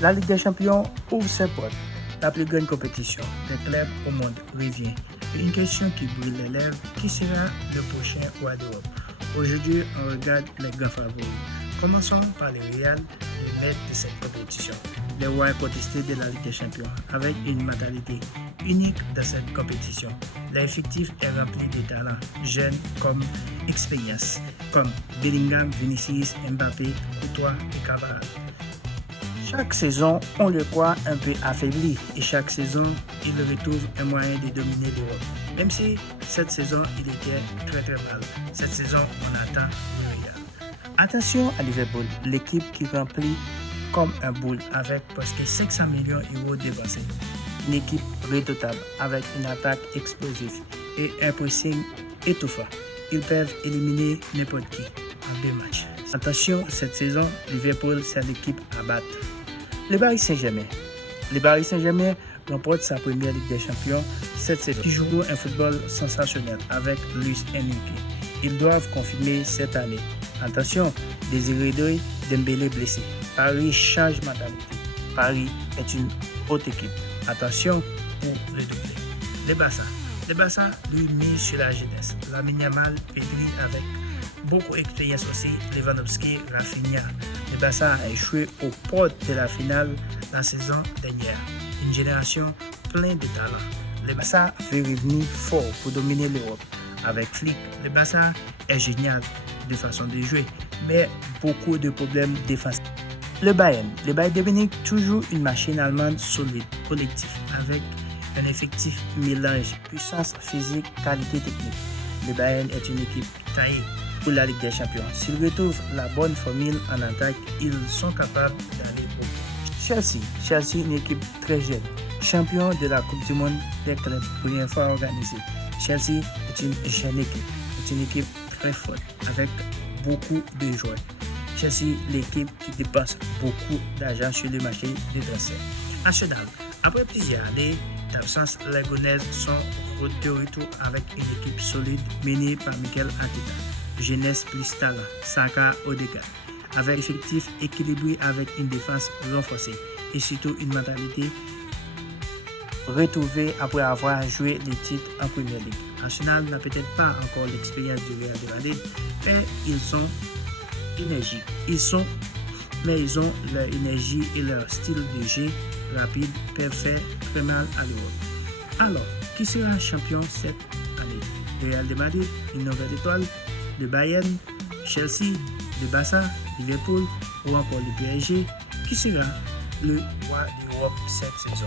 La Ligue des Champions ouvre ses portes. La plus grande compétition des clubs au monde revient. Et une question qui brûle les lèvres, qui sera le prochain roi d'Europe? Aujourd'hui, on regarde les grands favoris. Commençons par le Real, le maître de cette compétition. Les rois incontestés de la Ligue des Champions, avec une mentalité unique dans cette compétition. L'effectif est rempli de talents, jeunes comme expérience, comme Bellingham, Vinicius, Mbappé, Courtois et Cavani. Chaque saison, on le croit un peu affaibli et chaque saison, il retrouve un moyen de dominer l'Europe. Même si cette saison, il était très mal. Cette saison, on attend le Real. Attention à Liverpool, l'équipe qui remplit comme un boule avec presque 500 millions d'euros dépensés. Une équipe redoutable avec une attaque explosive et un pressing étouffant. Ils peuvent éliminer n'importe qui en 2 matchs. Attention, cette saison, Liverpool, c'est l'équipe à battre. Le Paris Saint-Germain. Le Paris Saint-Germain remporte sa première Ligue des Champions cette saison. Ils jouent un football sensationnel avec Luis Enrique. Ils doivent confirmer cette année. Attention, Désiré Doué, Dembélé blessé. Paris change mentalité. Paris est une haute équipe. Attention pour le doublé. Le Barça, lui, mise sur la jeunesse. Lamine Yamal, Pedri avec beaucoup d'expérience aussi, Lewandowski, Rafinha. Le Barça a échoué aux portes de la finale la saison dernière. Une génération pleine de talent. Le Barça veut revenir fort pour dominer l'Europe. Avec Flick, le Barça est génial de façon de jouer, mais beaucoup de problèmes défensifs. Le Bayern de Munich, toujours une machine allemande solide, collective, avec un effectif mélange puissance physique, qualité technique. Le Bayern est une équipe taillée pour la Ligue des Champions. S'ils retrouvent la bonne formule en attaque, ils sont capables d'aller au bout. Chelsea, une équipe très jeune, champion de la Coupe du Monde des clubs, première fois organisée. Chelsea est une jeune équipe, c'est une équipe très forte, avec beaucoup de joueurs. Chelsea, l'équipe qui dépense beaucoup d'argent sur le marché des transferts. Arsenal, après plusieurs années d'absence, les Gunners sont de retour avec une équipe solide menée par Mikel Arteta. Jeunesse plus talent, Saka, Odegaard, avec un effectif équilibré avec une défense renforcée et surtout une mentalité retrouvée après avoir joué les titres en Première Ligue. Arsenal n'a peut-être pas encore l'expérience du Real de Madrid, mais ils ont énergie. Ils ont leur énergie et leur style de jeu rapide peuvent faire très mal à l'Europe. Alors, qui sera champion cette année? Le Real de Madrid, une nouvelle étoile, le Bayern, Chelsea, le Barça, Liverpool ou encore le PSG? Qui sera le roi d'Europe cette saison?